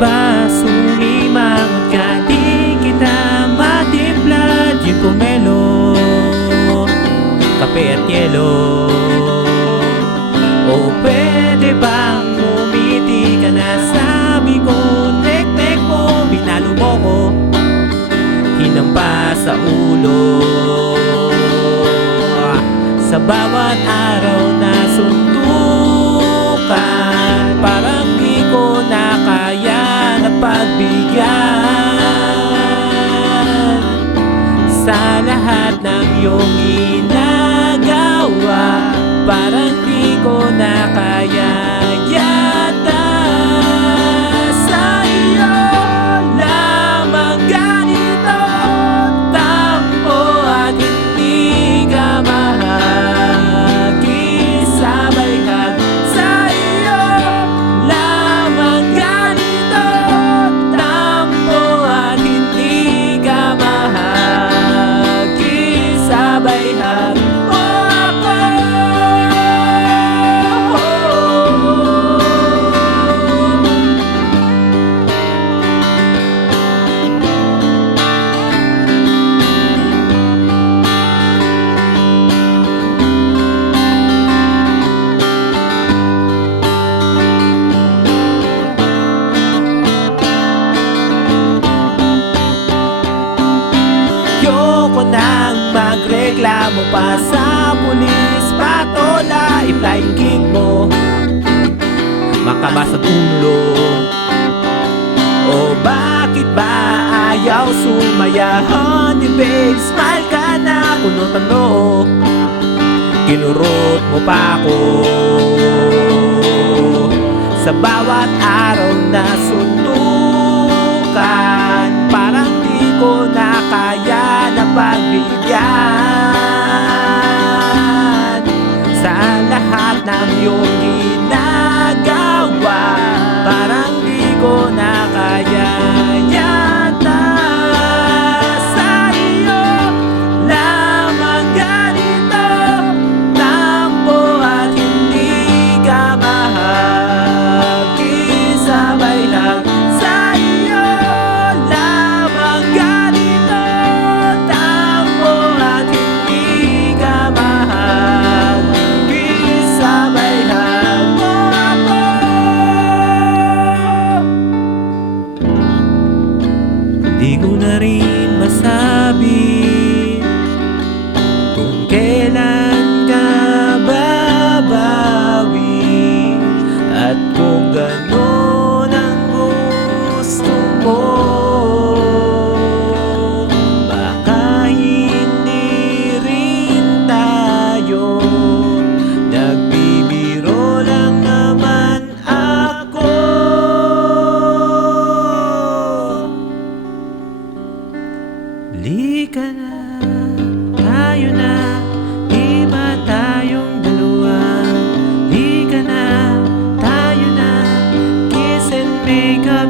ba sumimangot ka? Di kita matimpla, gin pomelo, kape at yelo. O pwede bang umiti ka na? Sabi ko, nek-nek mo, binalo mo ko, hinampa sa ulo. Sa bawat araw na suntukan, parang di ko na kaya na pagbigyan. Sa lahat ng iyong ginagawa, parang di ko na kaya yata. Sa iyo lamang ganito, tampo at hindi ka makikisabay-hag. Sa iyo lamang ganito, tampo at hindi ka makikisabay-hag. Ayoko nang magreklamo pa sa pulis, patola, i-flying kick mo, makabasag ulo. O bakit ba ayaw sumaya? Honey babe, smile ka na, kunutan mo, kinurot mo pa ako. Sa bawat araw na suntukan, parang di ko na kaya na pagbigyan. Sa lahat ng iyong ginagawa, parang di ko na kaya yata. Sa iyo lamang ganito, tampo at hindi ka makikisabay-hag. Sa iyo lamang ganito, tampo at hindi ka makikisabay-hag mo ako. Di ko na rin masabi kung kailan ka babawi at kung gano'n ang gusto mo. Baka hindi rin tayo, nagbibiro lang naman ako. Lika na, tayo na, di ba tayong dalawa? Lika na, tayo na, kiss and make up